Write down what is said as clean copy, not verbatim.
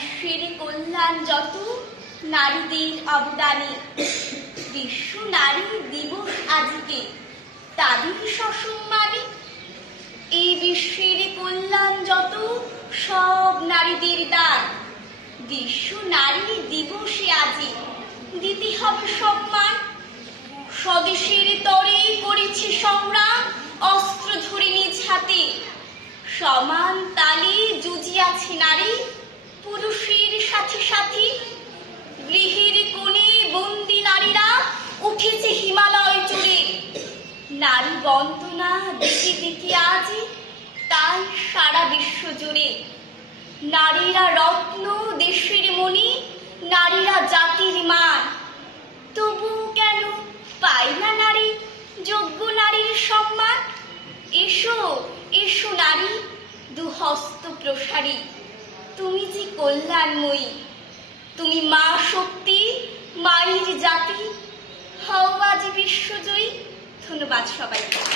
বিশ্বের কল্যাণ যত নারীদের অবদানে। বিশ্ব নারী দিবস আজকে তাদের সসম্মানে। এই বিশ্বের কল্যাণ যত সব নারীদের দান। বিশ্ব নারী দিবসে আজি দিতে হবে সম্মান। স্বদেশের তরে করেছে সংগ্রাম, অস্ত্র ধরে নিজ হাতে। সমান তালে যুজিয়াছে নারী পুরুষের সাথে সাথে। গৃহের কোণে বন্দি নারীরা উঠেছে হিমালয় চূড়ে। নারী বন্দনা দিকে দিকে আজি তাই সারা বিশ্ব জুড়ে। নারীরা রত্ন দেশের মণি, নারীরা জাতির মান। তবু কেন পায় না নারী যোগ্য নারীর সম্মান? এসো এসো নারী দুহস্ত প্রসারী, তুমি যে কল্যাণময়ী। তুমি মা শক্তি, মায়ের জাতি, হও আজ বিশ্বজয়ী। ধন্যবাদ সবাইকে।